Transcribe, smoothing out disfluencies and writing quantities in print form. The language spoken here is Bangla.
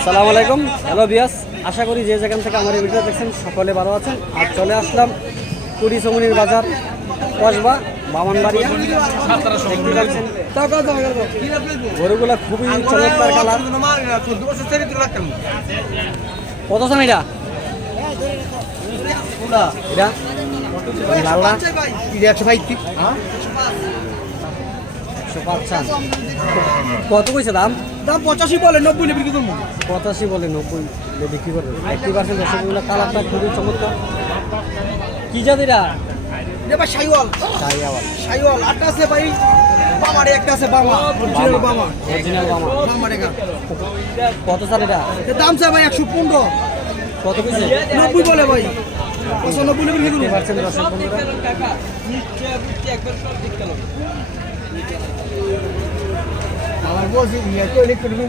আসসালামু আলাইকুম, হ্যালো বিয়াস। আশা করি যে যেখান থেকে আমার এই ভিডিও দেখছেন সকলে ভালো আছেন। আর চলে আসলাম কুড়ি চমনির বাজার, কসবা, বামনবাড়িয়া। দেখতে পাচ্ছেন গরুগুলা খুবই চমৎকার কালার। কত চান এটা? এটা লাল্লা 105 চান। কত কইছে দাম? দাম 85 বলে 90 বিক্রি করবো। 85 বলে 90 বিক্রি করবে। 80% দর্শকগুলো কালারটা খুবই চমৎকার। কি জাত এটা? এটা ভাই শাইওয়াল। শাইওয়াল আটটা আছে ভাই, বামারে একটা আছে, বামা অরিজিনাল বামা। বামারে গা কত চান এটা? এর দাম চাই ভাই 115। কত কইছে? 90 বলে ভাই, 95 বিক্রি করবো। 80% দর্শক বন্ধুরা। আমার বসে নিয়ে তো ইলেকট্রিক